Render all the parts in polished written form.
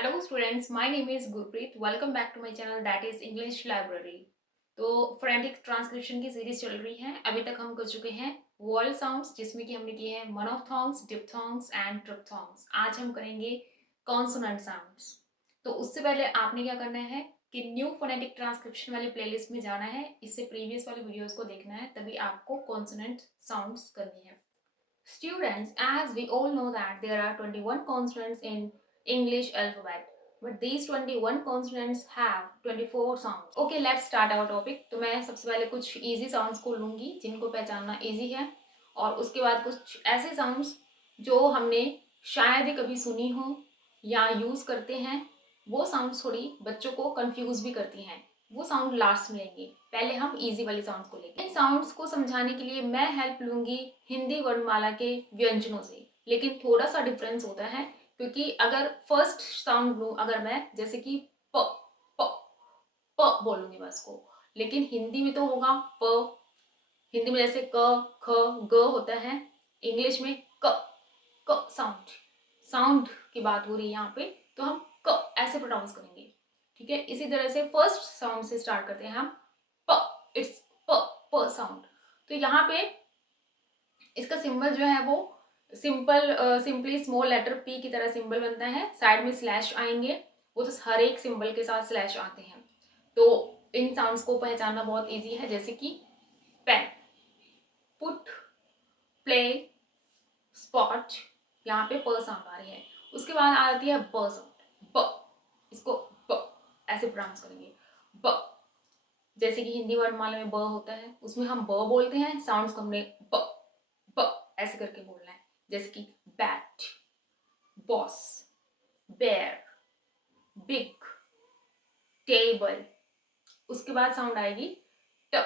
Hello students, my name is Gurpreet. Welcome back to my channel that is English library. तो phonetic transcription की series चल रही है। अभी तक हम कर चुके हैं वॉवल साउंड्स, जिसमें कि हमने किए हैं मोनोफ्थोंग्स, डिप्थोंग्स एंड ट्रिप्थोंग्स। आज हम करेंगे कॉन्सोनेंट साउंड्स। तो उससे पहले आपने क्या करना है कि न्यू फोनेटिक ट्रांसक्रिप्शन वाले प्लेलिस्ट में जाना है, इससे प्रीवियस वाले वीडियोस को देखना है, तभी आपको कॉन्सोनेंट साउंड्स करनी है। Students, as we all know that there are 21 consonants in English alphabet, but these 21 consonants have 24 sounds. Okay, let's start our topic. तो मैं सबसे पहले कुछ easy sounds को लूँगी जिनको पहचानना easy है, और उसके बाद कुछ ऐसे sounds जो हमने शायद ही कभी सुनी हो या यूज़ करते हैं, वो sounds थोड़ी बच्चों को confuse भी करती हैं। वो साउंड लास्ट में लेंगे। पहले हम इजी वाली साउंड्स को लेंगे। इन साउंड्स को समझाने के लिए मैं हेल्प लूंगी हिंदी वर्णमाला के व्यंजनों से, लेकिन थोड़ा सा डिफरेंस होता है, क्योंकि अगर फर्स्ट साउंड लूं, अगर मैं जैसे कि प प प बोलूंगी मैं उसको, लेकिन हिंदी में तो होगा प। हिंदी में जैसे क ख ग होता है, इंग्लिश में क क साउंड। साउंड की बात हो रही है यहाँ पे, तो हम क ऐसे प्रोनाउंस करेंगे। ठीक है, इसी तरह से फर्स्ट साउंड से स्टार्ट करते हैं हम। प, इट्स प प साउंड। तो यहाँ पे इसका सिंबल जो है वो सिंपली स्मॉल लेटर पी की तरह सिंबल बनता है। साइड में स्लैश आएंगे, वो तो हर एक सिंबल के साथ स्लैश आते हैं। तो इन साउंड्स को पहचानना बहुत इजी है, जैसे कि पेन, पुट, प्ले, स्पॉट। यहाँ पे प साउंड आ रही है। उसके बाद आती है ब साउंड, ब। इसको ब ऐसे प्रोनाउंस करेंगे, ब। जैसे कि हिंदी वर्णमाला में ब होता है, उसमें हम ब बोलते हैं, साउंड्स को हमने ब ब ऐसे करके बोलना है। जैसे कि bat, boss, bear, big, table. उसके बाद साउंड आएगी ट।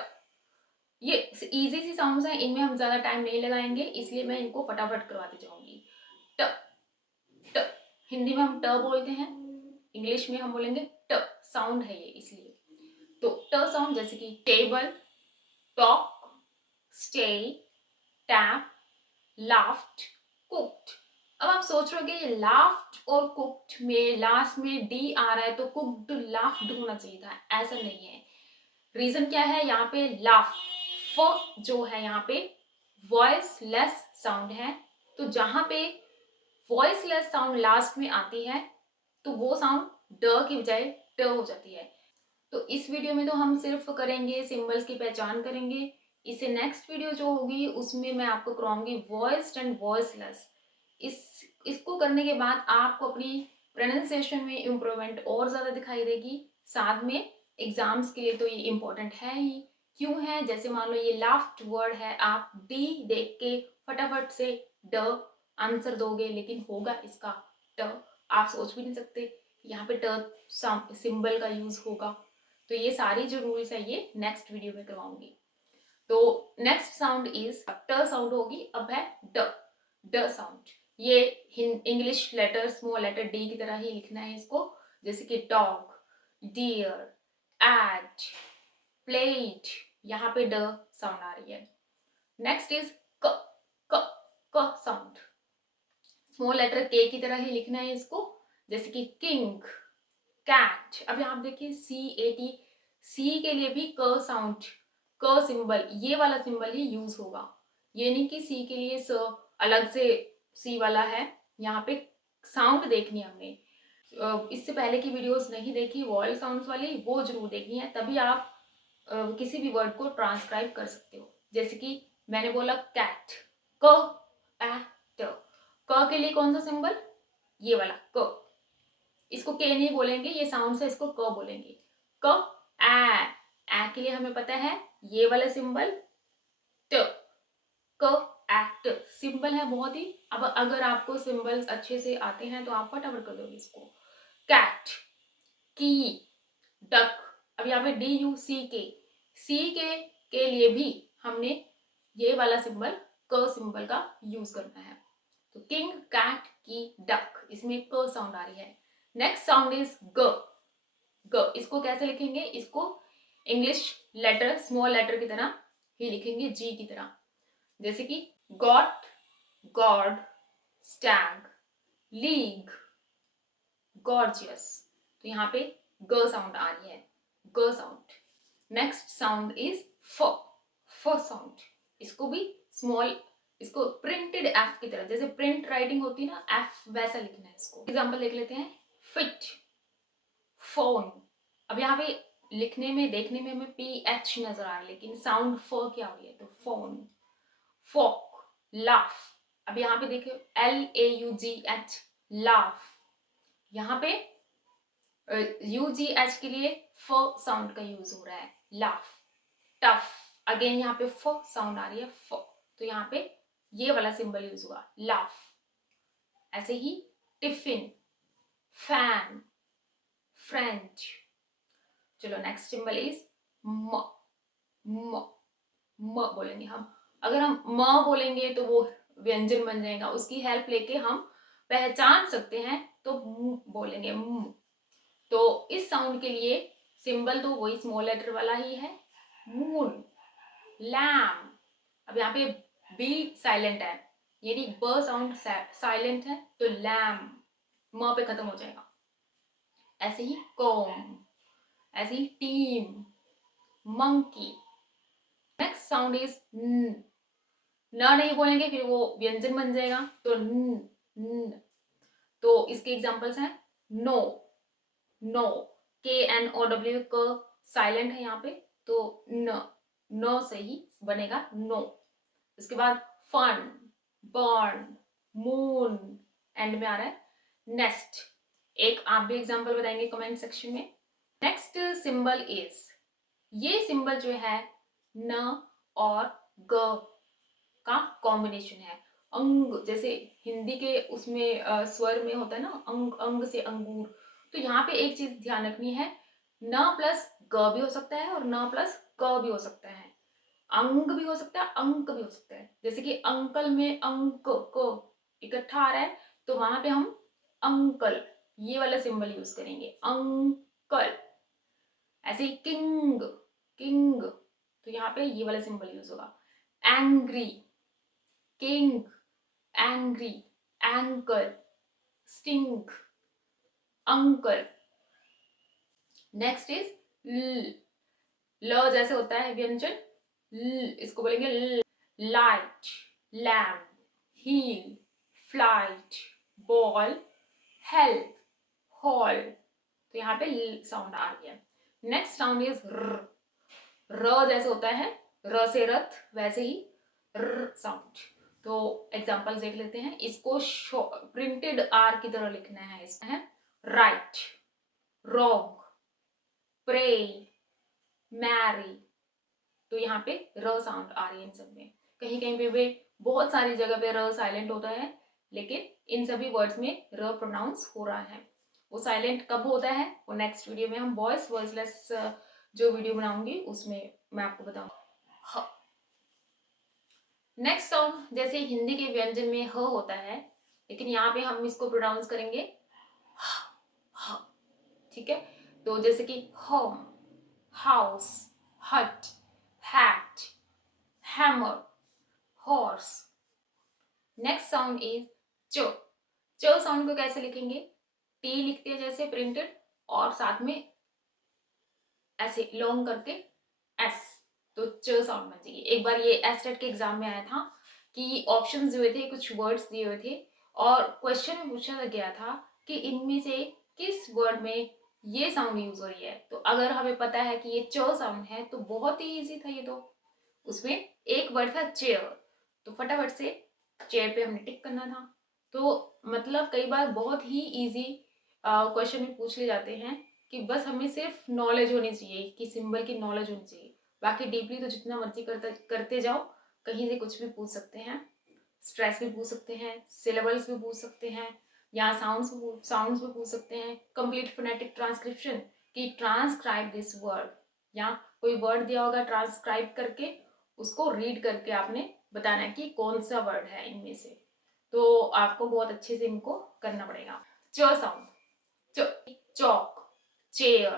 ये इजी सी साउंड्स हैं, इनमें हम ज्यादा टाइम नहीं लगाएंगे, इसलिए मैं इनको फटाफट करवाती जाऊंगी। ट ट हिंदी में हम ट बोलते हैं, इंग्लिश में हम बोलेंगे ट। साउंड है ये, इसलिए। तो ट साउंड जैसे कि table, talk, stay, tap, laughed, cooked. अब आप सोच रहे हो ये लाफ्ट और कुक्ड में लास्ट में डी आ रहा है, तो कुक्ड लाफ्ट होना चाहिए था। ऐसा नहीं है। रीजन क्या है? यहाँ पे लाफ फ जो है यहाँ पे वॉइस लेस साउंड है। तो जहां पे वॉइस लेस साउंड लास्ट में आती है, तो वो साउंड ड की बजाय ट हो जाती है। तो इस वीडियो में तो हम सिर्फ करेंगे सिंबल्स की पहचान करेंगे। इससे नेक्स्ट वीडियो जो होगी उसमें मैं आपको कराऊंगी वॉइस्ड एंड वॉइसलेस। इसको करने के बाद आपको अपनी प्रोनाउंसिएशन में इम्प्रूवमेंट और ज़्यादा दिखाई देगी। साथ में एग्जाम्स के लिए तो ये इम्पोर्टेंट है ही। क्यों है? जैसे मान लो ये लास्ट वर्ड है, आप डी देख के फटाफट से ड आंसर दोगे, लेकिन होगा इसका ट। आप सोच भी नहीं सकते यहाँ पे ट सिंबल का यूज होगा। तो ये सारी जो रूल्स है ये नेक्स्ट वीडियो में करवाऊंगी। तो नेक्स्ट साउंड इज ट साउंड होगी। अब है ड, ड साउंड। ये English letter small letter D की तरह ही लिखना है इसको, जैसे कि डॉग, डियर, एट, प्लेट। यहाँ पे ड साउंड आ रही है। नेक्स्ट इज क, क, क साउंड। स्मॉल लेटर के की तरह ही लिखना है इसको, जैसे कि किंग, कैट। अब यहाँ देखिए सी ए टी, सी के लिए भी क साउंड, क सिंबल, ये वाला सिंबल ही यूज होगा। ये नहीं कि सी के लिए स अलग से सी वाला है। यहाँ पे साउंड देखनी है हमने। इससे पहले की वीडियोस नहीं देखी वॉयल साउंड्स वाली, वो जरूर देखनी है, तभी आप किसी भी वर्ड को ट्रांसक्राइब कर सकते हो। जैसे कि मैंने बोला कैट, क ए ट। क के लिए कौन सा सिंबल? ये वाला क। इसको के नहीं बोलेंगे, ये साउंड से इसको क बोलेंगे। क ए के लिए हमें पता है ये वाला सिंबल ट, क एक्ट सिंबल है बहुत ही। अब अगर आपको सिंबल्स अच्छे से आते हैं तो आप फटाफट कर दोगे इसको। कैट, की, डक। अब यहाँ पे डी यू सी के, सी के लिए भी हमने ये वाला सिंबल क सिंबल का यूज करना है। तो किंग, कैट, की, डक, इसमें क साउंड आ रही है। नेक्स्ट साउंड इज ग, ग। इसको कैसे लिखेंगे? इसको इंग्लिश लेटर स्मॉल लेटर की तरह ही लिखेंगे, जी की तरह। जैसे कि got, God, Stag, league, gorgeous, तो यहाँ पे ग साउंड आ रही है, ग साउंड। नेक्स्ट साउंड इज फ, फ साउंड। इसको भी स्मॉल, इसको प्रिंटेड एफ की तरह, जैसे प्रिंट राइटिंग होती है ना एफ, वैसा लिखना है इसको। एग्जाम्पल लिख लेते हैं, फिट, फोन। अब यहाँ पे लिखने में देखने में हमें पी एच नजर आ रहा है, लेकिन साउंड फ क्या हो रही है, तो फोन। Fock, laugh. अब यहाँ पे देखिए LAUGH, लाफ। यहाँ पे UGH के लिए फ साउंड का यूज हो रहा है, लाफ। टफ, अगेन यहाँ पे फ साउंड आ रही है, फ, तो यहाँ पे ये वाला सिंबल यूज हुआ, लाफ। ऐसे ही टिफिन, फैन, फ्रेंच। चलो नेक्स्ट सिंबल इज म, म, म बोलेंगे हम। अगर हम म बोलेंगे तो वो व्यंजन बन जाएगा, उसकी हेल्प लेके हम पहचान सकते हैं, तो बोलेंगे म। तो इस साउंड के लिए सिंबल तो वही स्मॉल लेटर वाला ही है, मून, लैम। अब यहाँ पे बी साइलेंट है, यानी ब साउंड साइलेंट है, तो लैम म पे खत्म हो जाएगा। ऐसे ही कॉम, ऐसे ही team, monkey. Next sound is न, नहीं बोलेंगे फिर वो व्यंजन बन जाएगा, तो न। तो इसके एग्जांपल्स हैं नो, नो, KNOW क साइलेंट है यहाँ पे, तो न से ही बनेगा नो। इसके बाद फन, बर्न, मून, एंड में आ रहा है नेस्ट। एक आप भी एग्जांपल बताएंगे कमेंट सेक्शन में। नेक्स्ट सिंबल इज, ये सिंबल जो है न और ग का कॉम्बिनेशन है। अंग, जैसे हिंदी के उसमें स्वर में होता है ना अंग, अंग से अंगूर, तो यहाँ पे एक चीज ध्यान रखनी है, न प्लस ग भी हो सकता है और न प्लस क भी हो सकता है, अंग भी हो सकता है, अंक भी हो सकता है। जैसे कि अंकल में अंक क इकट्ठा आ रहा है, तो वहां पे हम अंकल ये वाला सिंबल यूज करेंगे, अंकल। ऐसे ही किंग, किंग, तो यहाँ पे ये वाला सिंबल यूज होगा। Angry, king, angry, anchor, sting, uncle. Next is ल जैसे होता है व्यंजन, इसको बोलेंगे light, lamp, heel, flight, ball, help, hall. तो यहाँ पे साउंड आ गया। नेक्स्ट साउंड इज र जैसे होता है र से रथ, वैसे ही र साउंड। तो एग्जांपल देख लेते हैं, इसको प्रिंटेड आर की तरह लिखना है। इसमें है राइट, रॉन्ग, प्रे, मैरी। तो यहाँ पे र साउंड आ रही है इन सब में। कहीं कहीं पे भी बहुत सारी जगह पे र साइलेंट होता है, लेकिन इन सभी वर्ड्स में र प्रोनाउंस हो रहा है। वो साइलेंट कब होता है वो नेक्स्ट वीडियो में हम वॉइस वॉइसलेस जो वीडियो बनाऊंगी उसमें मैं आपको बताऊंगी। नेक्स्ट साउंड, जैसे हिंदी के व्यंजन में ह होता है, लेकिन यहाँ पे हम इसको प्रोनाउंस करेंगे ह, ठीक है। तो जैसे कि होम, हाउस, हट, hat, hammer, horse. Next sound is च। च साउंड को कैसे लिखेंगे, टी लिखते हैं जैसे प्रिंटेड, और साथ में ऐसे लॉन्ग करके एस, तो च साउंड बन जाएगी। एक बार ये एसटेट के एग्जाम में आया था कि ऑप्शंस दिए थे, कुछ वर्ड्स दिए हुए थे, और क्वेश्चन में पूछा गया था कि इनमें से किस वर्ड में ये साउंड यूज हो रही है। तो अगर हमें पता है कि ये च साउंड है तो बहुत ही इजी था ये। तो उसमें एक वर्ड था चेयर, तो फटाफट से चेयर पे हमने टिक करना था। तो मतलब कई बार बहुत ही इजी क्वेश्चन में पूछ ले जाते हैं कि बस हमें सिर्फ नॉलेज होनी चाहिए, कि सिंबल की नॉलेज होनी चाहिए। बाकी डीपली तो जितना मर्जी करते जाओ, कहीं से कुछ भी पूछ सकते हैं, स्ट्रेस भी पूछ सकते हैं, सिलेबल्स भी पूछ सकते हैं, या साउंड्स भी पूछ सकते हैं, कंप्लीट फोनेटिक ट्रांसक्रिप्शन कि ट्रांसक्राइब दिस वर्ड, या कोई वर्ड दिया होगा ट्रांसक्राइब करके उसको रीड करके आपने बताना है कि कौन सा वर्ड है इनमें से। तो आपको बहुत अच्छे से इनको करना पड़ेगा। च साउंड, चौक, चेयर,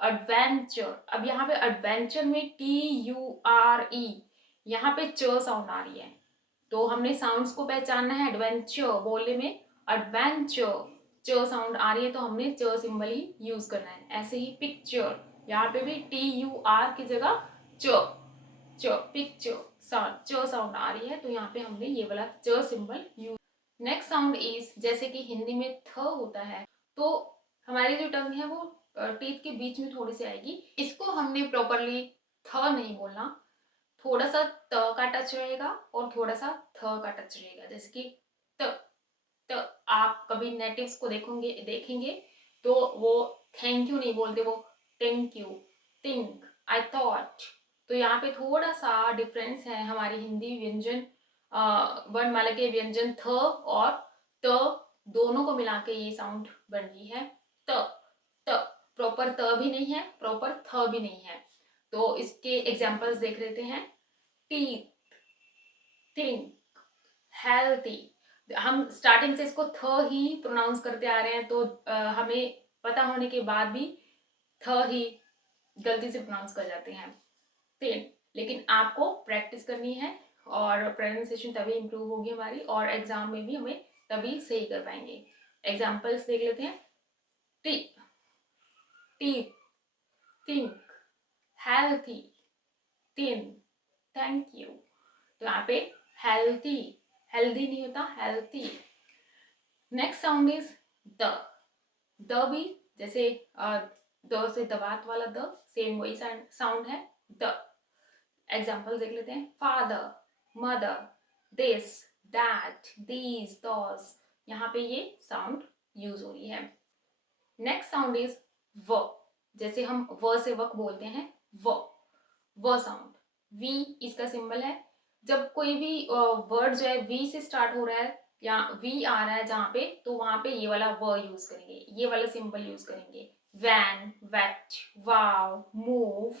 एडवेंचर। अब यहाँ पे एडवेंचर में TURE, यहाँ पे च साउंड आ रही है, तो हमने साउंड्स को पहचानना है। एडवेंचर बोलने में एडवेंचर, च साउंड आ रही है तो हमने च सिंबल ही यूज करना है। ऐसे ही पिक्चर, यहाँ पे भी TUR की जगह पिक्चर च साउंड आ रही है तो यहाँ पे हमने ये वाला च symbol use. Next sound is, जैसे कि हिंदी में थ होता है तो हमारी जो टंग है वो टीथ के बीच में थोड़ी सी आएगी। इसको हमने प्रॉपरली थ नहीं बोलना, थोड़ा सा त का टच रहेगा और थोड़ा सा थ का टच रहेगा। जैसे कि त त आप कभी नेटिव्स को देखेंगे तो वो थैंक यू नहीं बोलते, वो thank you, think, I thought. तो यहाँ पे थोड़ा सा डिफरेंस है हमारी हिंदी व्यंजन वर्णमाला के व्यंजन थ और त दोनों को मिला के ये साउंड बन रही है। त त प्रॉपर त भी नहीं है, प्रॉपर थ भी नहीं है। तो इसके एग्जांपल्स देख लेते हैं। Teeth, think, healthy. हम स्टार्टिंग से इसको थ ही प्रोनाउंस करते आ रहे हैं तो हमें पता होने के बाद भी थ ही गलती से प्रोनाउंस कर जाते हैं। थिन, लेकिन आपको प्रैक्टिस करनी है और प्रोनाउंसिएशन तभी इम्प्रूव होगी हमारी, और एग्जाम में भी हमें तभी सही कर पाएंगे। एग्जाम्पल्स देख लेते हैं। Tea, teeth, think, healthy, thin, thank you. तो यहाँ पे हेल्थी, हेल्दी नहीं होता, healthy. Next sound is the. द भी जैसे द से दबात वाला द, सेम वही साउंड है द। एग्जाम्पल देख लेते हैं। Father, mother, this, that, these, those. यहाँ पे ये साउंड यूज हो रही है। नेक्स्ट साउंड इज व। जैसे हम व से वक बोलते हैं, व साउंड, वी इसका सिंबल है। जब कोई भी वर्ड जो है वी से स्टार्ट हो रहा है या वी आ रहा है जहाँ पे, तो वहां पे ये वाला व यूज करेंगे, ये वाला सिंबल यूज करेंगे। वैन, वेट, वाव, मूव।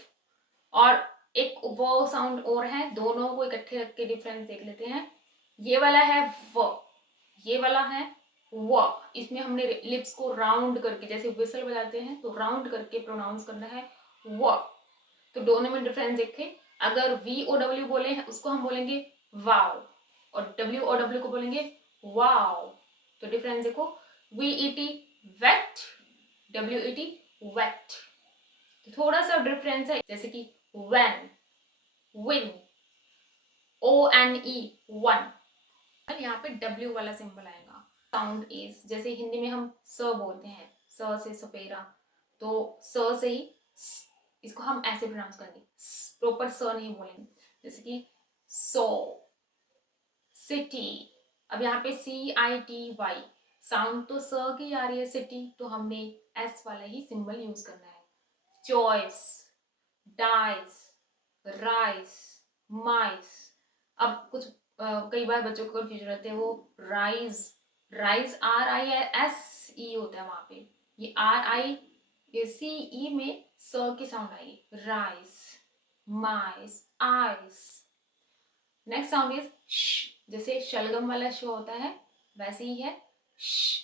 और एक वो साउंड और है, दोनों को इकट्ठे रख के डिफरेंस देख लेते हैं। ये वाला है व, ये वाला है व। इसमें हमने लिप्स को राउंड करके, जैसे विसल बजाते हैं तो राउंड करके प्रोनाउंस करना है व। तो दोनों में डिफरेंस देखें। अगर VOW बोले हैं उसको हम बोलेंगे वाव, और WOW को बोलेंगे वाव। तो डिफरेंस देखो, VET वेट, WET वेट। तो थोड़ा सा डिफरेंस है, जैसे कि when, win, ONE वन। यहाँ पे W वाला सिंबल आएगा। साउंड इज, जैसे हिंदी में हम स बोलते हैं, स से सपेरा, तो स से ही इसको हम ऐसे प्रोनाउंस करेंगे, प्रॉपर स नहीं बोलेंगे। जैसे कि सो, सिटी। अब यहाँ पे CITY साउंड तो स की आ रही है, सिटी, तो हमने S वाला ही सिंबल यूज करना है। चॉइस, डाइस, राइस, माइस। अब कुछ कई बार बच्चों को कंफ्यूजन रहते हैं, वो राइज, राइज RISE होता है वहां पे, ये RICE में स की साउंड आएगी, rice, mice, ice. Next sound is श। जैसे शलगम वाला श होता है वैसे ही है श।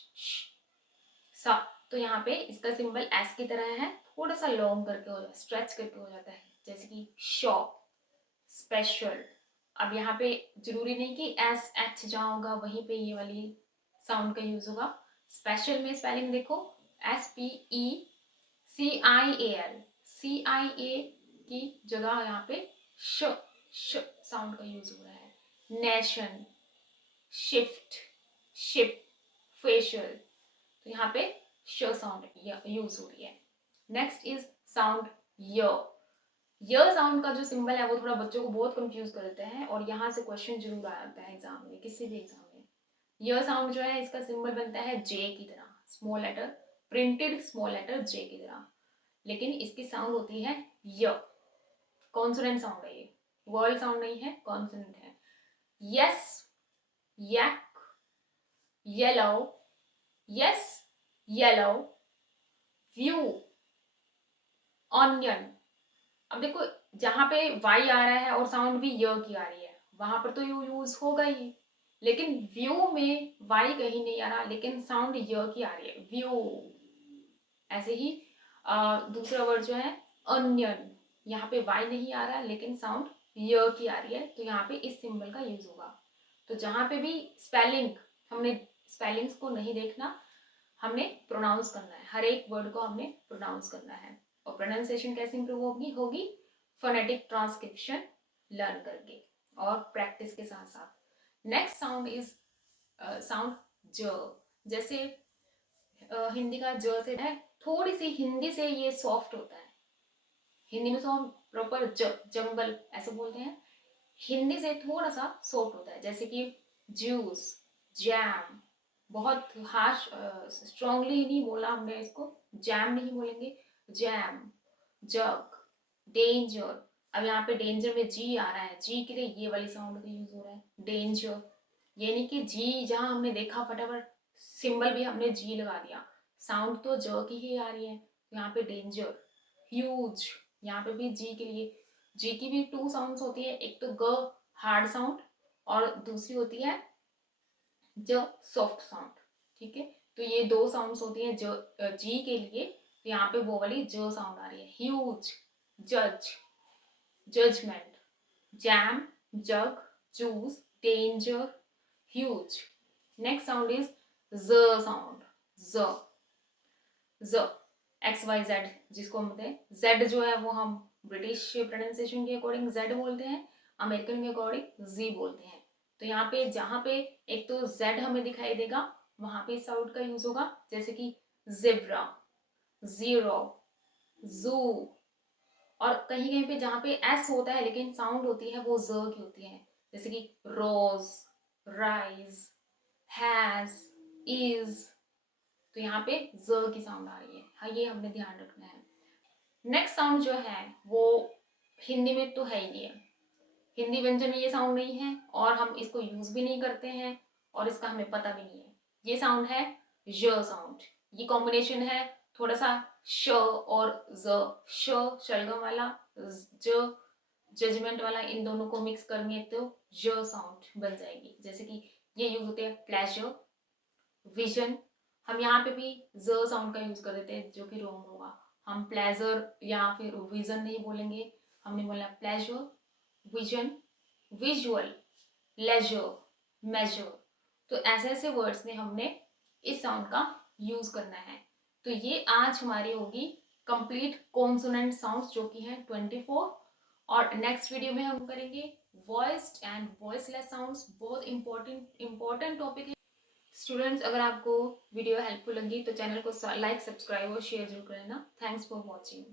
तो यहाँ पे इसका सिंबल एस की तरह है, थोड़ा सा लॉन्ग करके हो जाता है, स्ट्रेच करके हो जाता है। जैसे कि शॉप, स्पेशल। अब यहाँ पे जरूरी नहीं कि SH जहाँ होगा वहीं पे ये वाली साउंड का यूज होगा। स्पेशल में स्पेलिंग देखो, SPECIAL, CIA की जगह यहाँ पे श साउंड का यूज हो रहा है। Nation, shift, ship, facial. तो यहाँ पे श साउंड यूज हो रही है। नेक्स्ट इज साउंड य साउंड का जो सिंबल है वो थोड़ा बच्चों को बहुत कंफ्यूज कर देता है, और यहाँ से क्वेश्चन जरूर आता है एग्जाम में, किसी भी एग्जाम में। य साउंड जो है इसका सिंबल बनता है J की तरह, small letter, printed small letter J की तरह, लेकिन इसकी साउंड होती है य। कॉन्सोनेंट साउंड है ये, वर्ड साउंड नहीं है, कॉन्सोनेंट है। यस, यक, yellow, yes, yellow, view, onion. अब देखो जहां पे वाई आ रहा है और साउंड भी य की आ रही है, वहां पर तो यू यूज होगा ही, लेकिन व्यू में वाई कहीं नहीं आ रहा लेकिन साउंड य की आ रही है, व्यू। ऐसे ही दूसरा वर्ड जो है अनियन, यहाँ पे वाई नहीं आ रहा लेकिन साउंड य की आ रही है, तो यहाँ पे इस सिंबल का यूज होगा। तो जहां पे भी स्पेलिंग, हमने स्पेलिंग्स को नहीं देखना, हमने प्रोनाउंस करना है, हर एक वर्ड को हमने प्रोनाउंस करना है। और प्रोनाउंसिएशन कैसे इंप्रूव होगी फोनेटिक ट्रांसक्रिप्शन लर्न करके और प्रैक्टिस के साथ साथ। नेक्स्ट साउंड इज साउंड ज। जैसे हिंदी का ज से है, थोड़ी सी हिंदी से ये सॉफ्ट होता है। हिंदी में तो हम प्रॉपर जंगल ऐसे बोलते हैं, हिंदी से थोड़ा सा सॉफ्ट होता है। जैसे कि जूस, जैम, बहुत हार्श स्ट्रांगली नहीं बोला हमने इसको, जैम नहीं बोलेंगे, जैम, जग, डेंजर। अब यहाँ पे डेंजर में जी आ रहा है, जी के लिए ये वाली साउंड का यूज हो रहा है, डेंजर। ये नहीं कि जी जहां हमने देखा फटाफट सिंबल भी हमने जी लगा दिया, साउंड तो ज की ही आ रही है। यहाँ पे डेंजर, ह्यूज, यहाँ पे भी जी के लिए, जी की भी टू साउंड्स होती है, एक तो ग हार्ड साउंड और दूसरी होती है ज सॉफ्ट साउंड। ठीक है, तो ये दो साउंड्स होती हैं जी के लिए, तो यहाँ पे वो वाली ज साउंड आ रही है। ह्यूज, जज, judgment, jam, jug, juice, danger, huge. Next sound is ज साउंड, ज, ज, एक्स वाई जेड जिसको हम बोलते हैं। जेड जो है वो हम ब्रिटिश प्रोनाउंसिएशन के अकॉर्डिंग जेड बोलते हैं, अमेरिकन के अकॉर्डिंग जी बोलते हैं। तो यहाँ पे जहाँ पे एक तो जेड हमें दिखाई देगा वहां पे साउंड का यूज होगा, जैसे कि जिब्रा, जीरो, जू। और कहीं कहीं पे जहाँ पे एस होता है लेकिन साउंड होती है वो ज की होती है, जैसे कि रोज, राइज, हैज, इज। तो यहाँ पे ज की साउंड आ रही है, हाँ ये हमने ध्यान रखना है। नेक्स्ट साउंड जो है वो हिंदी में तो है ही नहीं है, हिंदी व्यंजन में ये साउंड नहीं है और हम इसको यूज भी नहीं करते हैं और इसका हमें पता भी नहीं है। ये साउंड है ज साउंड। ये कॉम्बिनेशन है थोड़ा सा श और ज, श शलगम वाला, ज जजमेंट वाला, इन दोनों को मिक्स करेंगे तो ज साउंड बन जाएगी। जैसे कि ये यूज होते हैं प्लेजर, विजन। हम यहाँ पे भी ज साउंड का यूज कर देते हैं जो कि रॉन्ग होगा, हम प्लेजर या फिर विजन नहीं बोलेंगे, हमने बोला pleasure, vision, visual, leisure, major. तो ऐसे ऐसे वर्ड्स में हमने इस साउंड का यूज करना है। तो ये आज हमारी होगी कंप्लीट कॉन्सोनेंट साउंड्स जो कि हैं 24। और नेक्स्ट वीडियो में हम करेंगे वॉइस्ड एंड वॉइसलेस साउंड्स, बहुत इंपॉर्टेंट टॉपिक है। स्टूडेंट्स, अगर आपको वीडियो हेल्पफुल लगी तो चैनल को लाइक, सब्सक्राइब और शेयर जरूर करना। Thanks for watching.